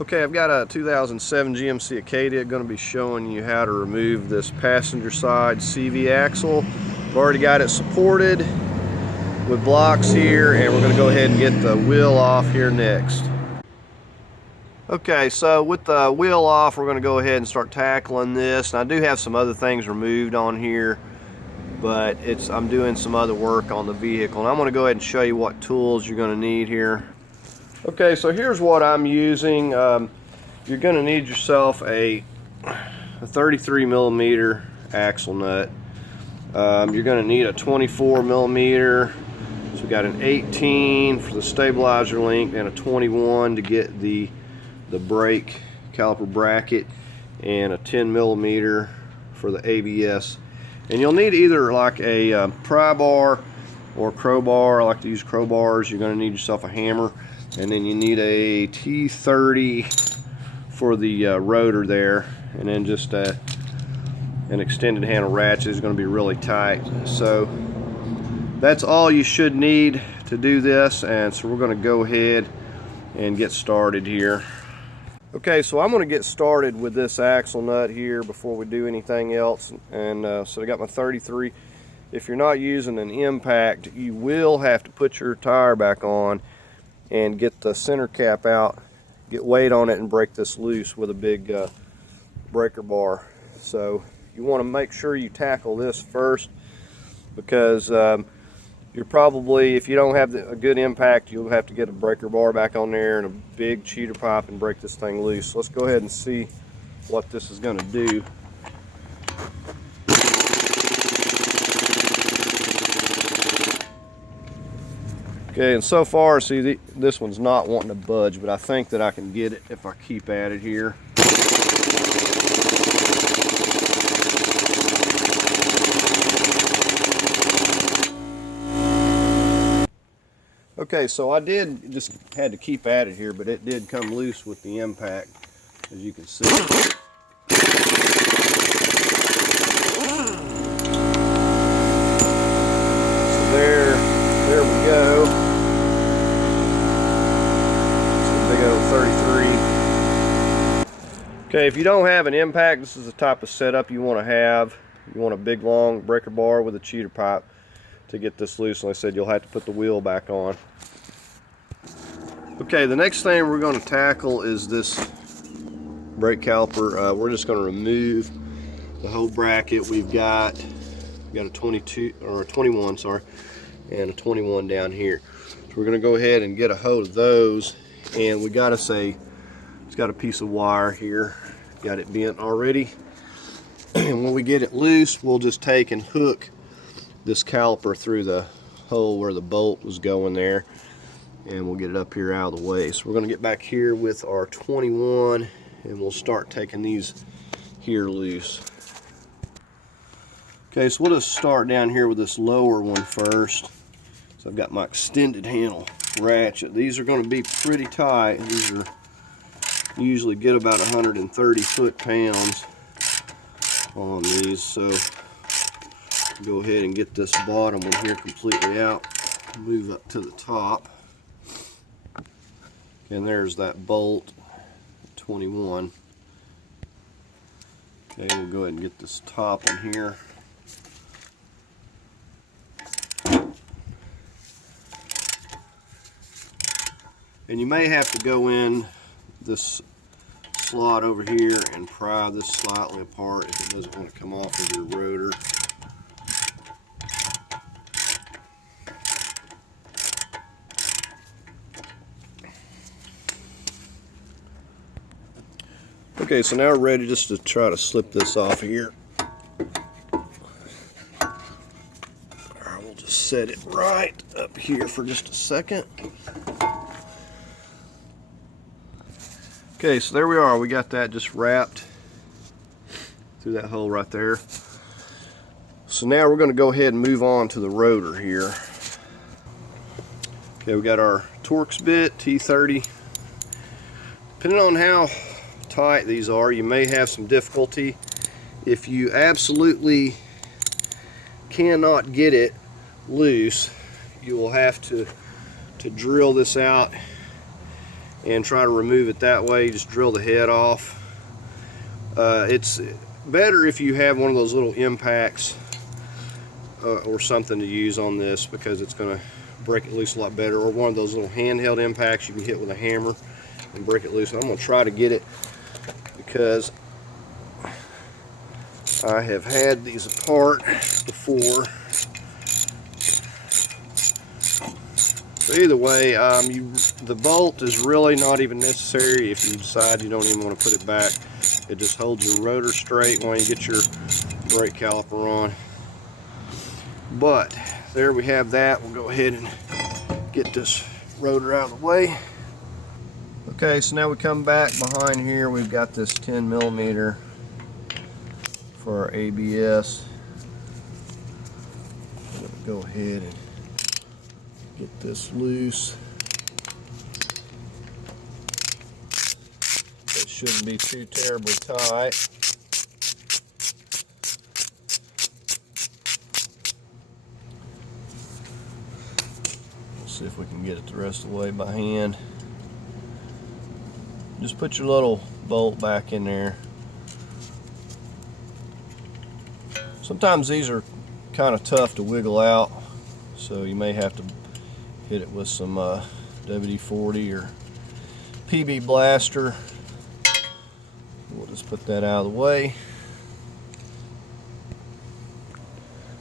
Okay, I've got a 2007 GMC Acadia. Going to be showing you how to remove this passenger side CV axle. I've already got it supported with blocks here, and we're going to go ahead and get the wheel off here next. Okay, so with the wheel off, we're going to go ahead and start tackling this. And I do have some other things removed on here, but I'm doing some other work on the vehicle. And I'm going to go ahead and show you what tools you're going to need here. Okay, so here's what I'm using. You're going to need yourself a 33 millimeter axle nut. You're going to need a 24 millimeter. So we got an 18 for the stabilizer link and a 21 to get the brake caliper bracket, and a 10 millimeter for the ABS. And you'll need either like a pry bar or crowbar. I like to use crowbars. You're going to need yourself a hammer, and then you need a T30 for the rotor there, and then just an extended handle ratchet is going to be really tight. So that's all you should need to do this, and so we're going to go ahead and get started here. Okay, so I'm going to get started with this axle nut here before we do anything else. And so I got my 33. If you're not using an impact, you will have to put your tire back on and get the center cap out, get weight on it, and break this loose with a big breaker bar. So you want to make sure you tackle this first, because you're probably, if you don't have a good impact, you'll have to get a breaker bar back on there and a big cheater pipe and break this thing loose. So let's go ahead and see what this is going to do. Okay, and so far, see, this one's not wanting to budge, but I think that I can get it if I keep at it here. Okay, so I just had to keep at it here, but it did come loose with the impact, as you can see. So there we go. It's a big old 33. Okay, if you don't have an impact, this is the type of setup you want to have. You want a big long breaker bar with a cheater pipe to get this loose. Like I said, you'll have to put the wheel back on. Okay, the next thing we're going to tackle is this brake caliper. We're just going to remove the whole bracket. We've got a 22 or a 21, sorry, and a 21 down here. So we're going to go ahead and get a hold of those, and we got it's got a piece of wire here, got it bent already. And when we get it loose, we'll just take and hook this caliper through the hole where the bolt was going there, and we'll get it up here out of the way. So we're going to get back here with our 21, and we'll start taking these here loose. Okay, so we'll just start down here with this lower one first. So I've got my extended handle ratchet. These are going to be pretty tight. These are usually get about 130 foot-pounds on these. So go ahead and get this bottom one here completely out, move up to the top, and there's that bolt 21. Okay, we'll go ahead and get this top one here. And you may have to go in this slot over here and pry this slightly apart if it doesn't want to come off of your rotor. Okay, so now we're ready just to try to slip this off here. We'll just set it right up here for just a second. Okay, so there we are. We got that just wrapped through that hole right there. So now we're going to go ahead and move on to the rotor here. Okay, we got our Torx bit, T30. Depending on how tight these are, you may have some difficulty. If you absolutely cannot get it loose, you will have to drill this out and try to remove it that way. Just drill the head off. It's better if you have one of those little impacts or something to use on this, because it's going to break it loose a lot better, or one of those little handheld impacts you can hit with a hammer and break it loose. I'm going to try to get it, because I have had these apart before. So either way, the bolt is really not even necessary if you decide you don't even want to put it back. It just holds your rotor straight while you get your brake caliper on. But there we have that. We'll go ahead and get this rotor out of the way. Okay, so now we come back behind here. We've got this 10mm for our ABS. I'm going to go ahead and get this loose. It shouldn't be too terribly tight. See if we can get it the rest of the way by hand. Just put your little bolt back in there. Sometimes these are kind of tough to wiggle out, so you may have to hit it with some WD-40 or PB Blaster. We'll just put that out of the way.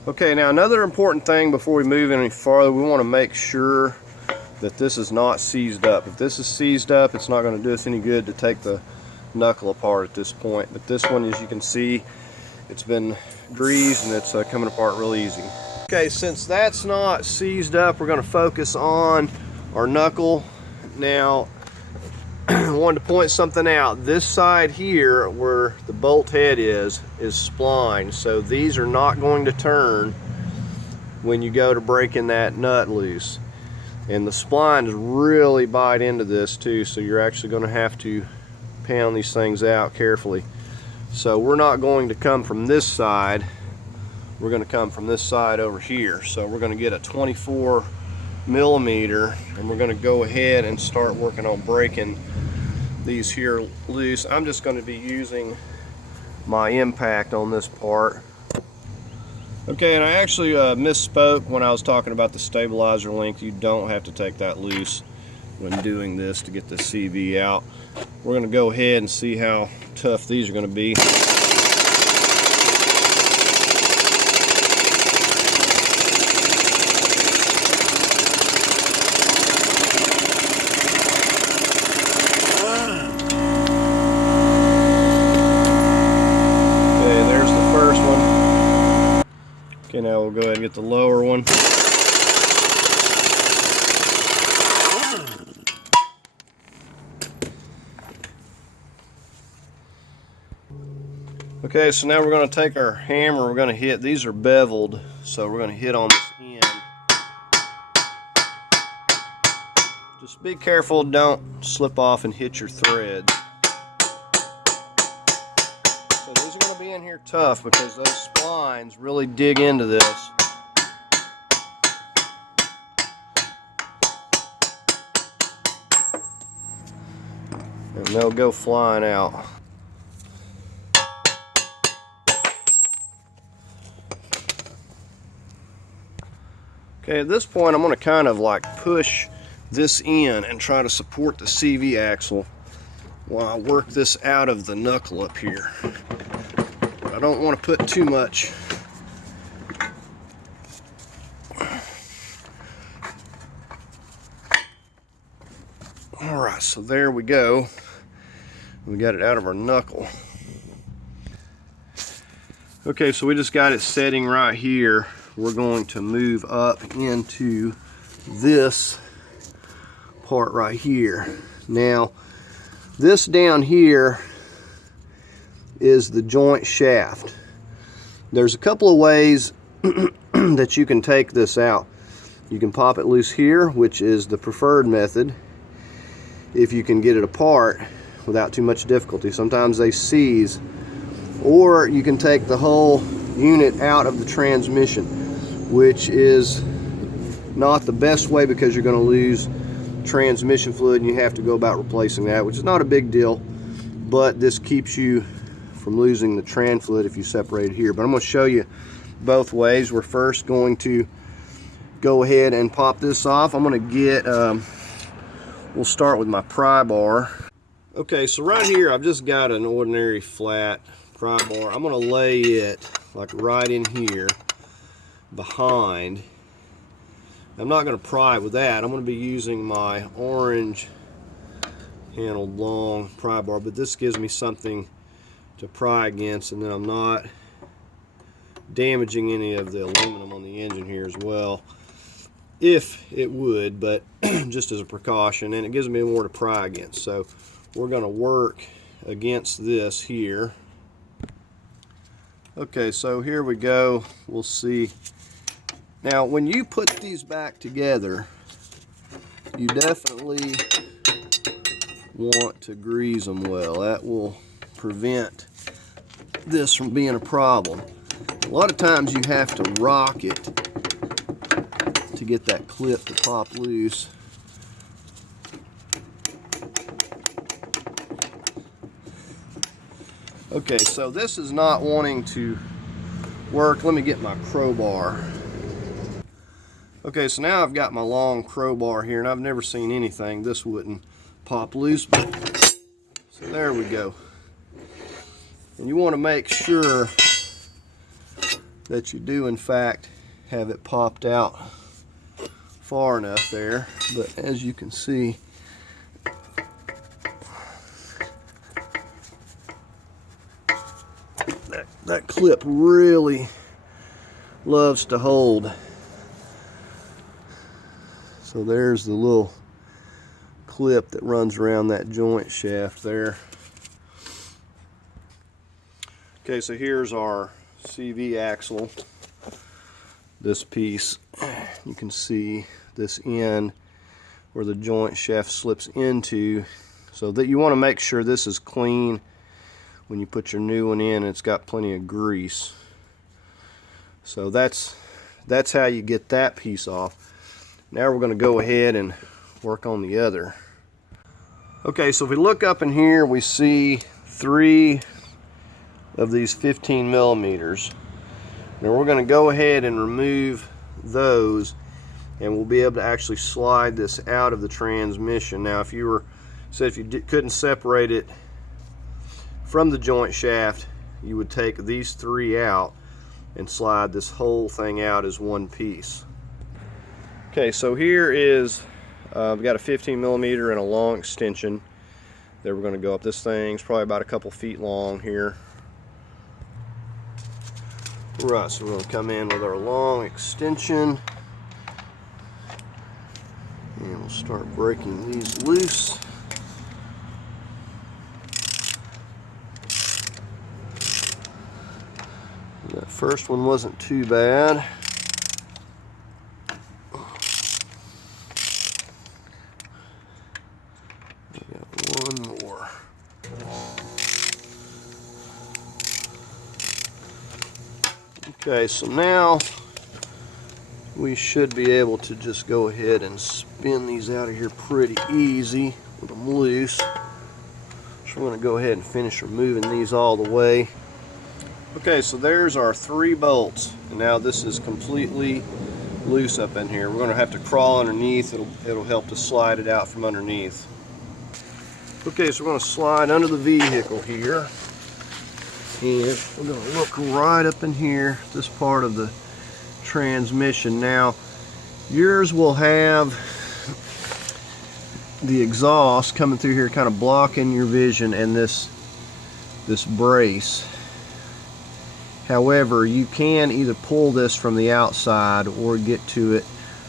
Okay, now another important thing before we move any farther, we want to make sure that this is not seized up. If this is seized up, it's not going to do us any good to take the knuckle apart at this point. But this one, as you can see, it's been greased and it's coming apart real easy. Okay, since that's not seized up, we're going to focus on our knuckle. Now, I wanted to point something out. This side here, where the bolt head is splined, so these are not going to turn when you go to breaking that nut loose. And the splines really bite into this too, so you're actually going to have to pound these things out carefully. So we're not going to come from this side, we're going to come from this side over here. So we're going to get a 24mm and we're going to go ahead and start working on breaking these here loose. I'm just going to be using my impact on this part. Okay, and I actually misspoke when I was talking about the stabilizer length. You don't have to take that loose when doing this to get the CV out. We're going to go ahead and see how tough these are going to be. Okay, now we'll go ahead and get the lower one. Okay, so now we're going to take our hammer, we're going to hit, these are beveled, so we're going to hit on this end. Just be careful, don't slip off and hit your threads. So these are going to be in here tough because those splines really dig into this. And they'll go flying out. Okay, at this point I'm going to kind of like push this in and try to support the CV axle while I work this out of the knuckle up here. I don't want to put too much. Alright, so there we go. We got it out of our knuckle. Okay, so we just got it setting right here. We're going to move up into this part right here. Now, this down here is the joint shaft. There's a couple of ways that you can take this out. You can pop it loose here, which is the preferred method if you can get it apart without too much difficulty. Sometimes they seize. Or you can take the whole unit out of the transmission, which is not the best way because you're going to lose transmission fluid and you have to go about replacing that, which is not a big deal, but this keeps you from losing the tran fluid if you separate it here. But I'm going to show you both ways. We're first going to go ahead and pop this off. I'm going to get, we'll start with my pry bar. Okay, so right here I've just got an ordinary flat pry bar. I'm going to lay it like right in here behind. I'm not going to pry with that. I'm going to be using my orange handled long pry bar, but this gives me something to pry against, and then I'm not damaging any of the aluminum on the engine here as well, if it would, but just as a precaution, and it gives me more to pry against. So we're going to work against this here. Okay, so here we go. We'll see. Now, when you put these back together, you definitely want to grease them well. That will prevent this from being a problem. A lot of times you have to rock it to get that clip to pop loose. Okay, so this is not wanting to work. Let me get my crowbar. Okay, so now I've got my long crowbar here, and I've never seen anything this wouldn't pop loose. So there we go. And you want to make sure that you do in fact have it popped out far enough there. But as you can see, that clip really loves to hold. So there's the little clip that runs around that joint shaft there. Okay, so here's our CV axle. This piece, you can see this end where the joint shaft slips into, so that you want to make sure this is clean when you put your new one in. It's got plenty of grease. So that's how you get that piece off. Now we're going to go ahead and work on the other. Okay, so if we look up in here, we see 3 of these 15 millimeters. Now we're going to go ahead and remove those, and we'll be able to actually slide this out of the transmission. Now if you couldn't separate it from the joint shaft, you would take these 3 out and slide this whole thing out as one piece. Okay, so here is, we've got a 15 millimeter and a long extension that we're going to go up. This thing's probably about a couple feet long here. Right, so we're going to come in with our long extension, and we'll start breaking these loose. That first one wasn't too bad. I got one more. Okay, so now we should be able to just go ahead and spin these out of here pretty easy with them loose. So we're going to go ahead and finish removing these all the way. Okay, so there's our 3 bolts, and now this is completely loose up in here. We're going to have to crawl underneath. It'll help to slide it out from underneath. Okay, so we're going to slide under the vehicle here, and we're going to look right up in here, this part of the transmission. Now yours will have the exhaust coming through here kind of blocking your vision, and this brace. However, you can either pull this from the outside or get to it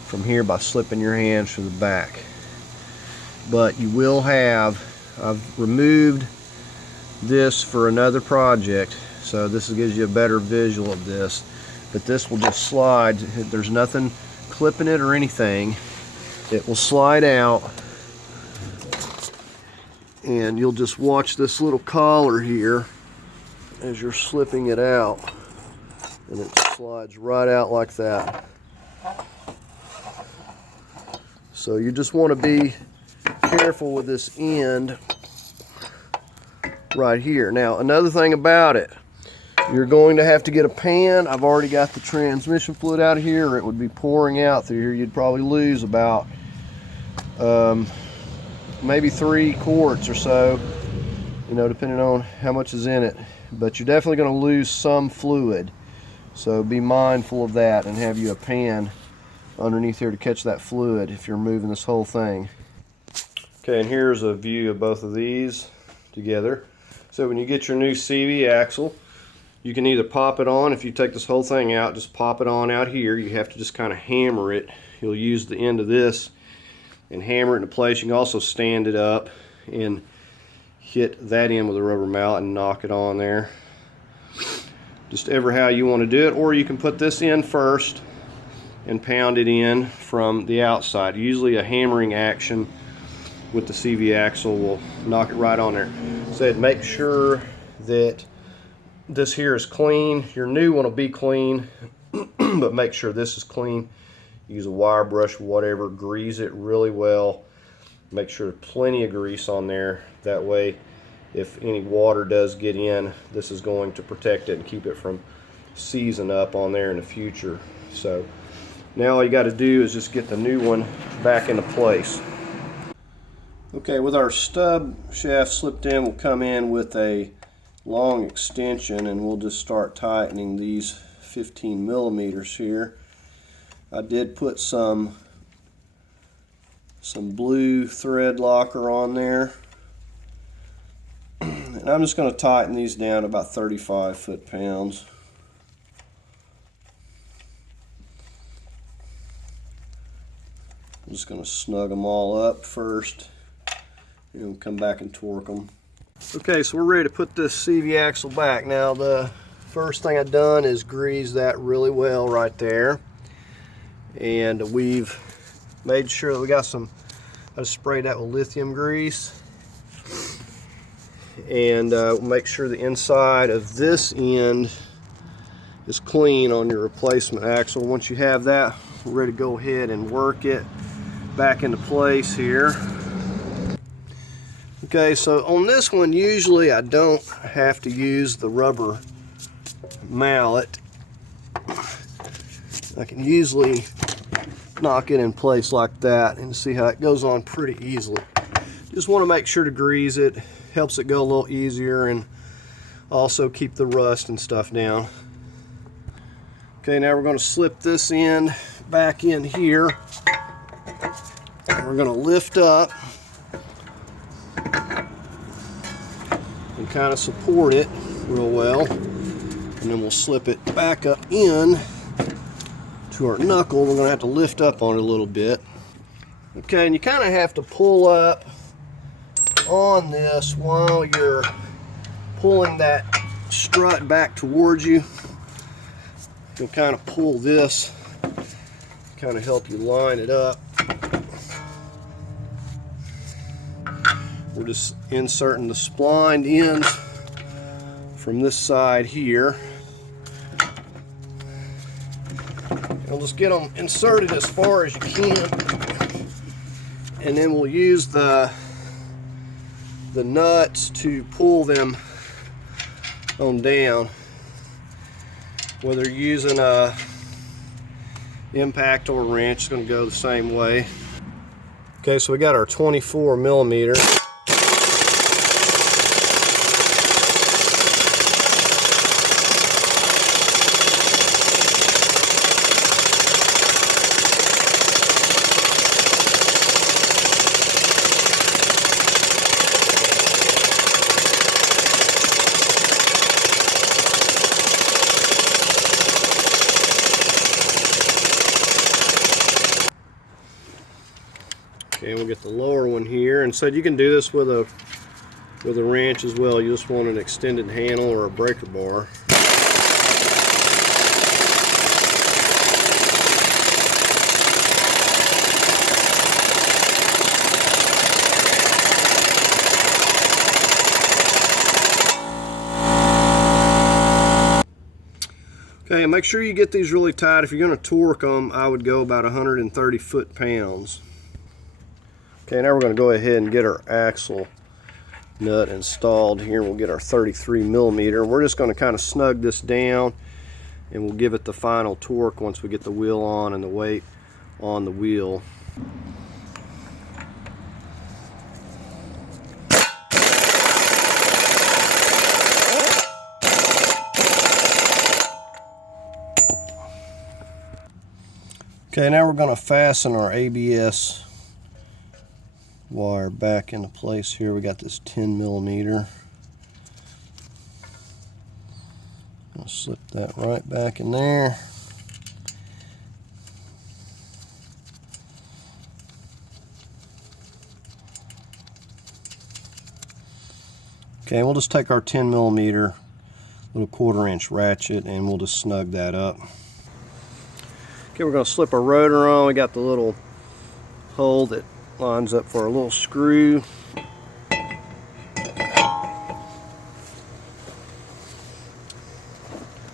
from here by slipping your hands through the back. But you will have, I've removed this for another project, so this gives you a better visual of this. But this will just slide. There's nothing clipping it or anything. It will slide out, and you'll just watch this little collar here as you're slipping it out, and it slides right out like that. So you just want to be careful with this end right here. Now another thing about it, you're going to have to get a pan. I've already got the transmission fluid out of here, or it would be pouring out through here. You'd probably lose about maybe 3 quarts or so, you know, depending on how much is in it. But you're definitely going to lose some fluid, so be mindful of that and have you a pan underneath here to catch that fluid if you're moving this whole thing. Okay, and here's a view of both of these together. So when you get your new CV axle, you can either pop it on. If you take this whole thing out, just pop it on out here. You have to just kind of hammer it. You'll use the end of this and hammer it into place. You can also stand it up and hit that end with a rubber mallet and knock it on there. Just ever how you want to do it, or you can put this in first and pound it in from the outside. Usually a hammering action with the CV axle will knock it right on there. So make sure that this here is clean. Your new one will be clean, but make sure this is clean. Use a wire brush, whatever, grease it really well. Make sure there's plenty of grease on there. That way, if any water does get in, this is going to protect it and keep it from seizing up on there in the future. So now all you got to do is just get the new one back into place. Okay, with our stub shaft slipped in, we'll come in with a long extension and we'll just start tightening these 15 millimeters here. I did put some blue thread locker on there, and I'm just going to tighten these down to about 35 foot-pounds. I'm just going to snug them all up first and we'll come back and torque them. Okay, so we're ready to put this CV axle back. Now the first thing I've done is grease that really well right there, and we've made sure that we got some, I just sprayed that with lithium grease, and make sure the inside of this end is clean on your replacement axle. Once you have that, we're ready to go ahead and work it back into place here. Okay, so on this one, usually I don't have to use the rubber mallet. I can usually knock it in place like that and see how it goes on pretty easily. Just want to make sure to grease it. Helps it go a little easier and also keep the rust and stuff down. Okay, now we're going to slip this end back in here. We're going to lift up and kind of support it real well, and then we'll slip it back up in to our knuckle. We're going to have to lift up on it a little bit. Okay, and you kind of have to pull up on this while you're pulling that strut back towards you. You'll kind of pull this, kind of help you line it up. We're just inserting the splined ends from this side here. You'll just get them inserted as far as you can, and then we'll use the nuts to pull them on down. Whether you're using a impact or a wrench, it's going to go the same way. Okay, so we got our 24 millimeter. Okay, we'll get the lower one here, and so you can do this with a wrench as well. You just want an extended handle or a breaker bar. Okay, and make sure you get these really tight. If you're going to torque them, I would go about 130 foot-pounds. Okay, now we're going to go ahead and get our axle nut installed here. We'll get our 33mm. We're just going to kind of snug this down, and we'll give it the final torque once we get the wheel on and the weight on the wheel. Okay, now we're going to fasten our ABS wire back into place here. We got this 10mm. I'll slip that right back in there. Okay, we'll just take our 10mm little 1/4 inch ratchet and we'll just snug that up. Okay, we're going to slip our rotor on. We got the little hole that lines up for a little screw.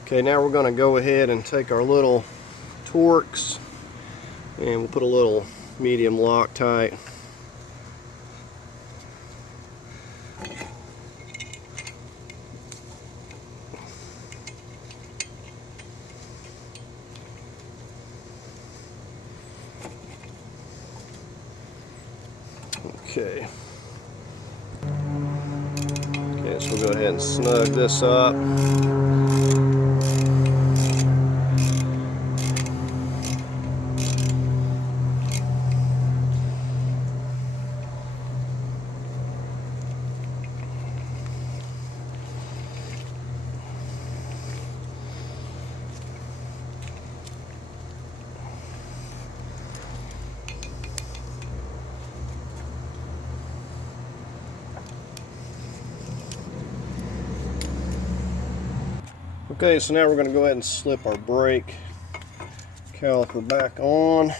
Okay, now we're going to go ahead and take our little Torx and we'll put a little medium Loctite. Okay. Okay, so we'll go ahead and snug this up. Okay, so now we're going to go ahead and slip our brake caliper back on.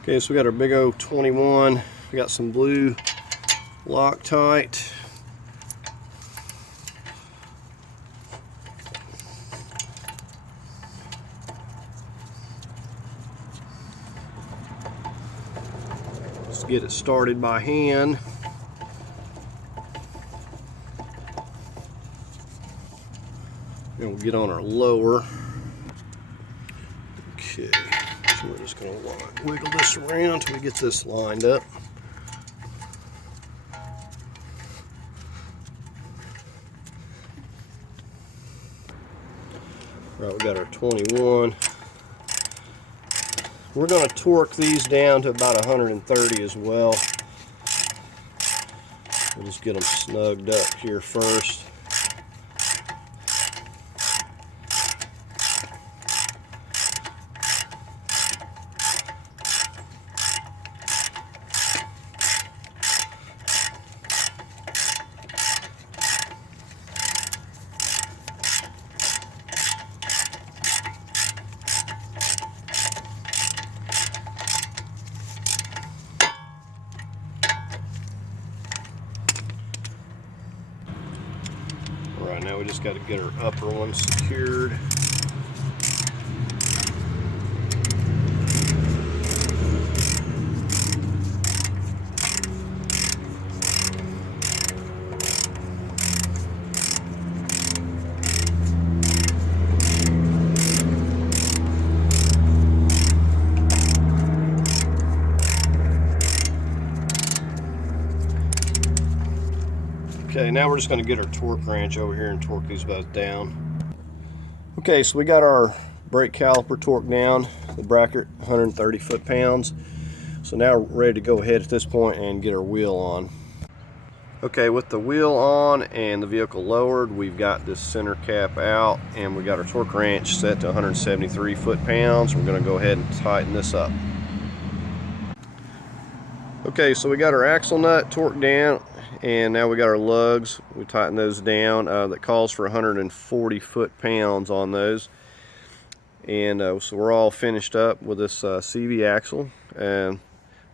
Okay, so we got our big O 21. We got some blue Loctite. Let's get it started by hand. And we'll get on our lower. Okay, so we're just going to wiggle this around until we get this lined up. All right, we got our 21. We're going to torque these down to about 130 as well. We'll just get them snugged up here first. Right now we just got to get our upper one secured. Okay, now we're just going to get our torque wrench over here and torque these both down. Okay, so we got our brake caliper torqued down, the bracket 130 foot-pounds. So now we're ready to go ahead at this point and get our wheel on. Okay, with the wheel on and the vehicle lowered, we've got this center cap out and we got our torque wrench set to 173 foot-pounds. We're going to go ahead and tighten this up. Okay, so we got our axle nut torqued down and now we got our lugs. We tighten those down. That calls for 140 foot-pounds on those. And so we're all finished up with this CV axle. And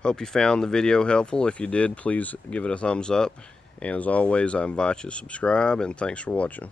hope you found the video helpful. If you did, please give it a thumbs up. And as always, I invite you to subscribe, and thanks for watching.